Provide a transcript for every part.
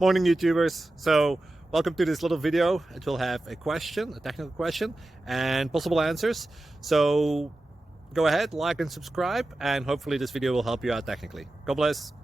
Morning YouTubers. So welcome to this little video. It will have a question, a technical question, and possible answers. So go ahead, like and subscribe, and hopefully this video will help you out technically. God bless.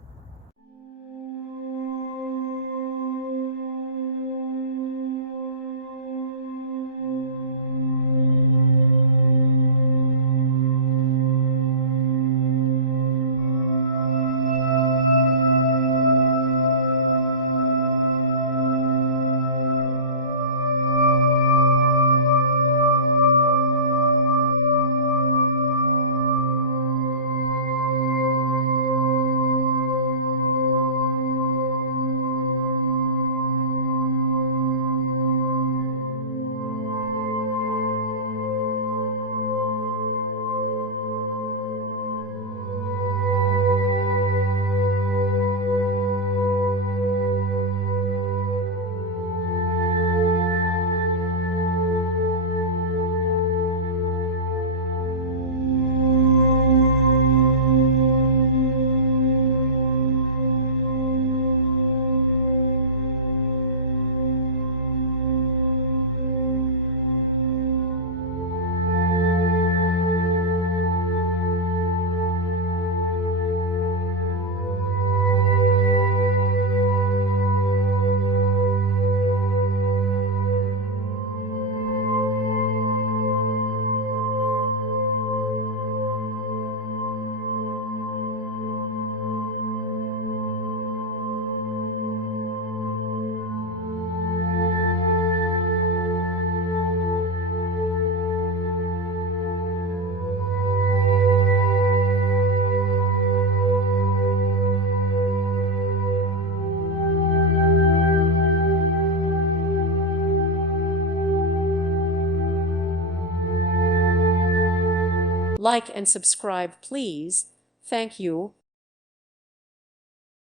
Like and subscribe, please. Thank you.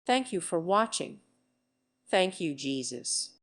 Thank you for watching. Thank you, Jesus.